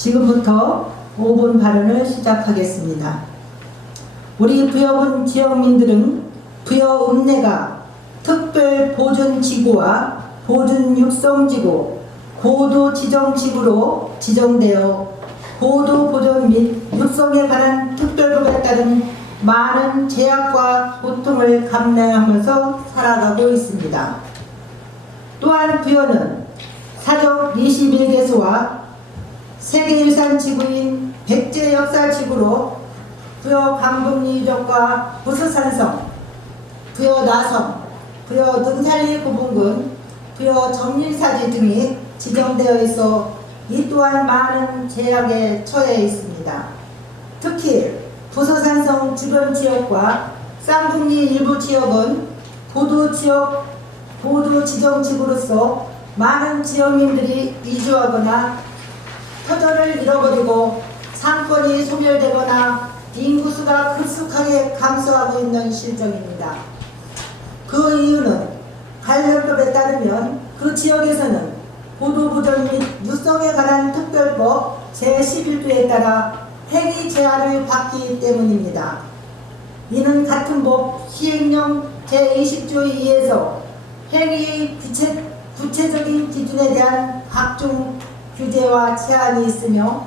지금부터 5분 발언을 시작하겠습니다. 우리 부여군 지역민들은 부여읍내가 특별보존지구와 보존육성지구, 고도지정지구로 지정되어 고도보존 및 육성에 관한 특별법에 따른 많은 제약과 고통을 감내하면서 살아가고 있습니다. 또한 부여는 사적 21개소와 세계유산지구인 백제역사지구로 부여 강북리유적과 부수산성, 부여 나성, 부여 능살리 구분군, 부여 정밀사지 등이 지정되어 있어 이 또한 많은 제약에 처해 있습니다. 특히 부서산성 주변 지역과 쌍북리 일부 지역은 고도지정지구로서 많은 지역민들이 이주하거나 터전을 잃어버리고 상권이 소멸되거나 인구수가 급속하게 감소하고 있는 실정입니다. 그 이유는 관련법에 따르면 그 지역에서는 고도보존 및 육성에 관한 특별법 제11조에 따라 행위 제한을 받기 때문입니다. 이는 같은 법 시행령 제20조 2에서 행위의 구체적인 기준에 대한 각종 규제와 제한이 있으며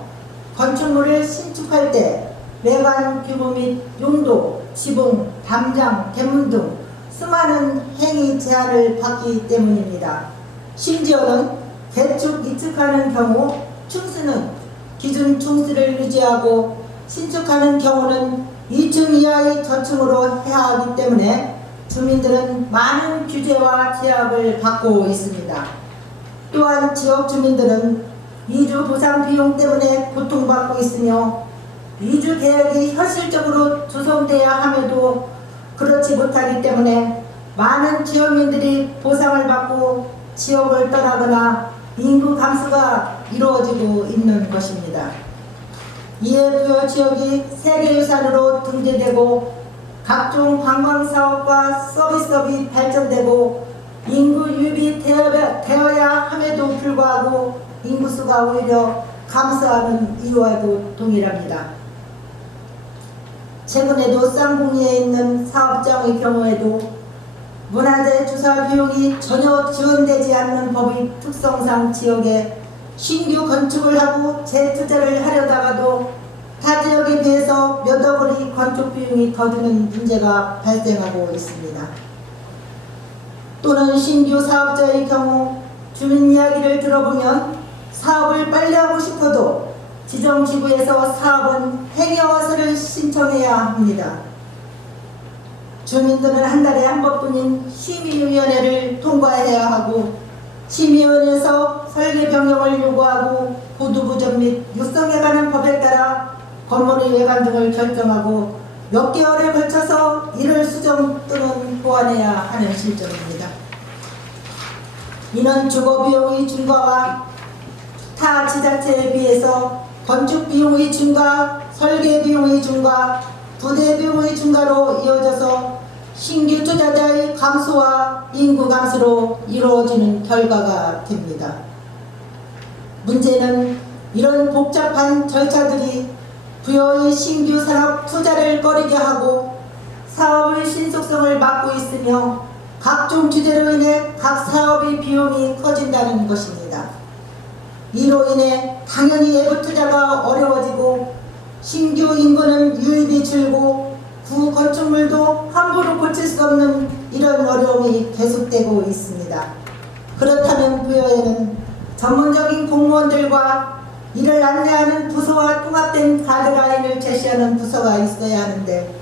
건축물을 신축할 때 외관 규모 및 용도, 지붕, 담장, 대문 등 수많은 행위 제한을 받기 때문입니다. 심지어는 개축, 이축하는 경우 충수는 기준 충수를 유지하고 신축하는 경우는 2층 이하의 저층으로 해야 하기 때문에 주민들은 많은 규제와 제약을 받고 있습니다. 또한 지역 주민들은 이주 보상 비용 때문에 고통받고 있으며 이주 계획이 현실적으로 조성돼야 함에도 그렇지 못하기 때문에 많은 지역민들이 보상을 받고 지역을 떠나거나 인구 감소가 이루어지고 있는 것입니다. 이에 부여 지역이 세계유산으로 등재되고 각종 관광사업과 서비스업이 발전되고 인구 유입이 되어야 함에도 불구하고 인구수가 오히려 감소하는 이유와도 동일합니다. 최근에도 쌍북리에 있는 사업장의 경우에도 문화재 주사 비용이 전혀 지원되지 않는 법의 특성상 지역에 신규 건축을 하고 재투자를 하려다가도 타 지역에 비해서 몇억 원의 건축 비용이 더 드는 문제가 발생하고 있습니다. 또는 신규 사업자의 경우 주민 이야기를 들어보면 사업을 빨리 하고 싶어도 지정지구에서 사업은 행여허설을 신청해야 합니다. 주민들은 한 달에 한 번뿐인 심의위원회를 통과해야 하고 심의위원회에서 설계 변경을 요구하고 고도보존 및 육성에 관한 법에 따라 건물의 외관 등을 결정하고 몇 개월에 걸쳐서 이를 수정 또는 보완해야 하는 실정입니다. 이는 주거비용의 증가와 타 지자체에 비해서 건축비용의 증가, 설계비용의 증가, 부대비용의 증가로 이어져서 신규 투자자의 감소와 인구 감소로 이루어지는 결과가 됩니다. 문제는 이런 복잡한 절차들이 부여의 신규 산업 투자를 꺼리게 하고 사업의 신속성을 막고 있으며 각종 규제로 인해 각 사업의 비용이 커진다는 것입니다. 이로 인해 당연히 외부 투자가 어려워지고 신규 인구는 유입이 줄고 구 건축물도 함부로 고칠 수 없는 이런 어려움이 계속되고 있습니다. 그렇다면 부여에는 전문적인 공무원들과 이를 안내하는 부서와 통합된 가이드라인을 제시하는 부서가 있어야 하는데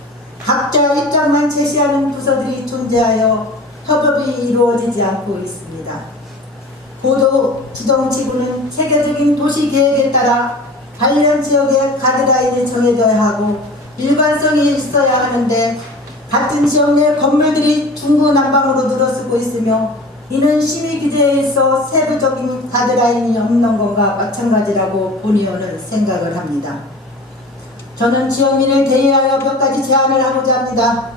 각자 입장만 제시하는 부서들이 존재하여 협업이 이루어지지 않고 있습니다. 고도지정지구는 체계적인 도시계획에 따라 관련 지역의 가이드라인이 정해져야 하고 일관성이 있어야 하는데 같은 지역 내 건물들이 중구난방으로 늘어서고 있으며 이는 심의규제에 있어 세부적인 가이드라인이 없는 것과 마찬가지라고 본의원은 생각을 합니다. 저는 지역민을 대의하여 몇 가지 제안을 하고자 합니다.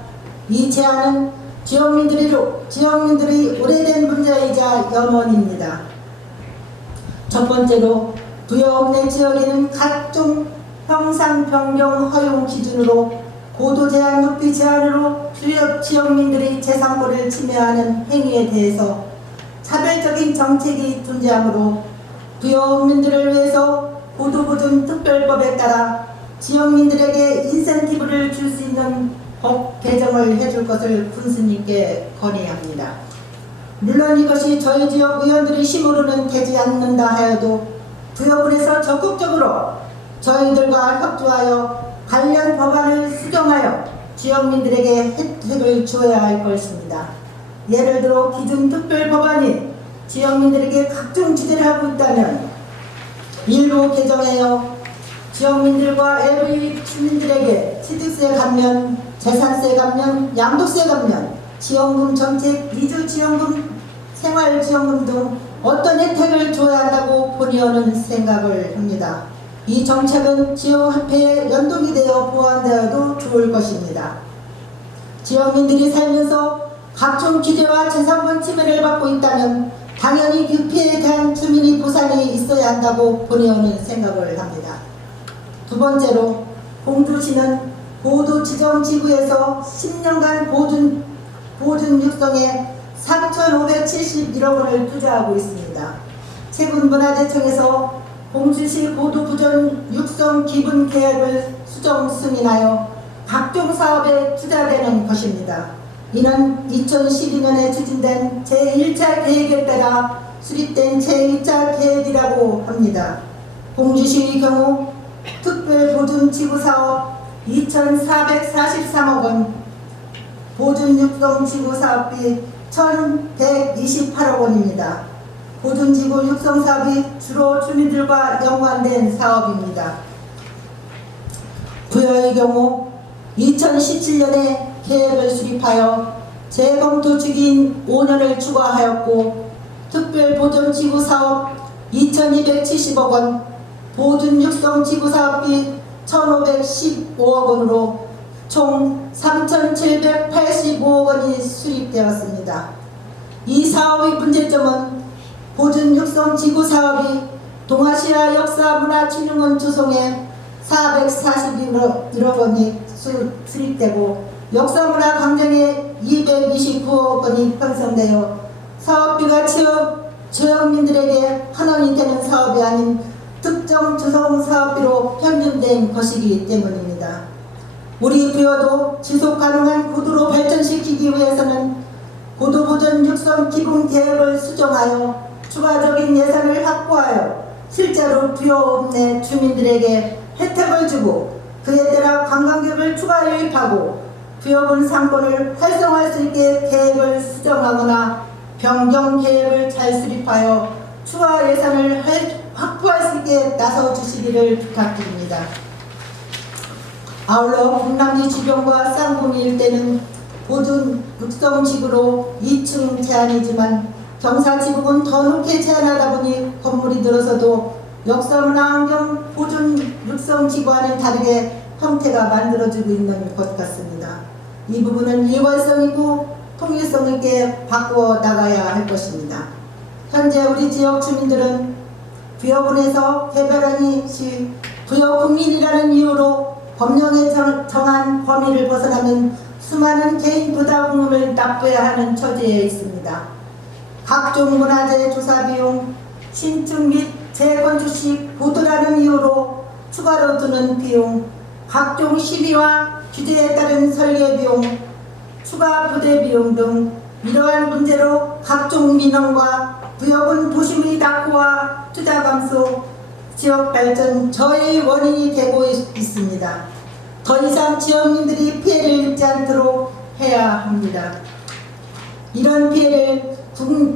이 제안은 지역민들의 오래된 문제이자 염원입니다. 첫 번째로 부여 없는 지역에는 각종 형상 변경 허용 기준으로 고도 제한 높이 제한으로 지역민들의 재산권을 침해하는 행위에 대해서 차별적인 정책이 존재하므로 부여민들을 위해서 고도보존 특별법에 따라 지역민들에게 인센티브를 줄 수 있는 법 개정을 해줄 것을 군수님께 건의합니다. 물론 이것이 저희 지역 의원들의 힘으로는 되지 않는다 하여도 부여군에서 적극적으로 저희들과 협조하여 관련 법안을 수정하여 지역민들에게 혜택을 주어야 할 것입니다. 예를 들어 기존 특별법안이 지역민들에게 각종 지대를 하고 있다면 일부 개정하여 지역민들과 LV 주민들에게 취득세 감면, 재산세 감면, 양도세 감면, 지원금 정책, 이주지원금, 생활지원금 등 어떤 혜택을 줘야 한다고 본의원은 생각을 합니다. 이 정책은 지역화폐에 연동이 되어 보완되어도 좋을 것입니다. 지역민들이 살면서 각종 규제와 재산권 침해를 받고 있다면 당연히 그 피해에 대한 주민의 보상이 있어야 한다고 본의원은 생각을 합니다. 두 번째로 공주시는 보도 지정지구에서 10년간 보존 육성에 4,571억 원을 투자하고 있습니다. 최근 문화재청에서 공주시 보도보존 육성 기본 계획을 수정 승인하여 각종 사업에 투자되는 것입니다. 이는 2012년에 추진된 제1차 계획에 따라 수립된 제2차 계획이라고 합니다. 공주시의 경우 특별보존지구사업 2,443억 원, 보존육성지구사업비 1,128억 원입니다. 보존지구 육성사업이 주로 주민들과 연관된 사업입니다. 부여의 경우 2017년에 계획을 수립하여 재검토 주기인 5년을 추가하였고 특별보존지구 사업 2,270억 원, 보존육성지구 사업비 1,515억 원으로 총 3,785억 원이 수립되었습니다. 이 사업의 문제점은 보존육성지구 사업이 동아시아 역사문화진흥원 조성에 441억 원이 수립되고 역사문화 강정에 229억 원이 편성되어 사업비가 지역민들에게 환원이 되는 사업이 아닌 특정 조성 사업비로 편중된 것이기 때문입니다. 우리 부여도 지속가능한 구도로 발전시키기 위해서는 고도보존 육성 기본 계획을 수정하여 추가적인 예산을 확보하여 실제로 부여 내 주민들에게 혜택을 주고 그에 따라 관광객을 추가 유입하고 부여군 상권을 활성화할 수 있게 계획을 수정하거나 변경 계획을 잘 수립하여 추가 예산을 확보할 수 있게 나서주시기를 부탁드립니다. 아울러 국남리 주변과 쌍봉 일대는 보존 육성지구로 2층 제한이지만 경사지구는 더 높게 제한하다 보니 건물이 늘어서도 역사문화환경 보존 육성지구와는 다르게 형태가 만들어지고 있는 것 같습니다. 이 부분은 일관성 있고 통일성 있게 바꾸어 나가야 할 것입니다. 현재 우리 지역 주민들은 부여군에서 개별하니 시 부여국민이라는 이유로 법령에 정한 범위를 벗어나면 수많은 개인 부담금을 납부해야 하는 처지에 있습니다. 각종 문화재 조사 비용, 신축 및 재건축 시 보도라는 이유로 추가로 드는 비용, 각종 시비와 규제에 따른 설계 비용, 추가 부대 비용 등 이러한 문제로 각종 민원과 부여군 도심의 낙후와 투자 감소, 지역 발전 저해의 원인이 되고 있습니다. 더 이상 지역민들이 피해를 입지 않도록 해야 합니다. 이런 피해를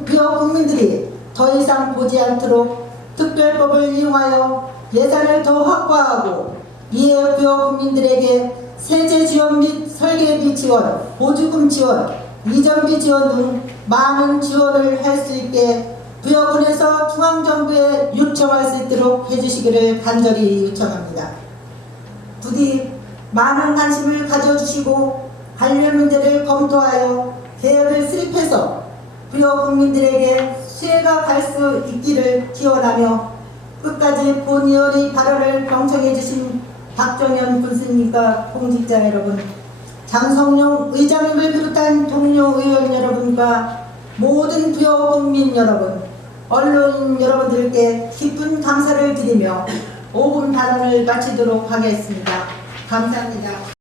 부여 국민들이 더 이상 보지 않도록 특별법을 이용하여 예산을 더 확보하고 이에 부여 국민들에게 세제 지원 및 설계비 지원, 보조금 지원, 이전비 지원 등 많은 지원을 할 수 있게 부여군에서 중앙정부에 요청할 수 있도록 해주시기를 간절히 요청합니다. 부디 많은 관심을 가져주시고 관련 문제를 검토하여 계획을 수립해서 부여 국민들에게 수혜가 갈 수 있기를 기원하며 끝까지 본의원의 발언을 경청해 주신 박정현 군수님과 공직자 여러분, 장성용 의장님을 비롯한 동료 의원 여러분과 모든 부여 국민 여러분, 언론 여러분들께 깊은 감사를 드리며 5분 발언을 마치도록 하겠습니다. 감사합니다.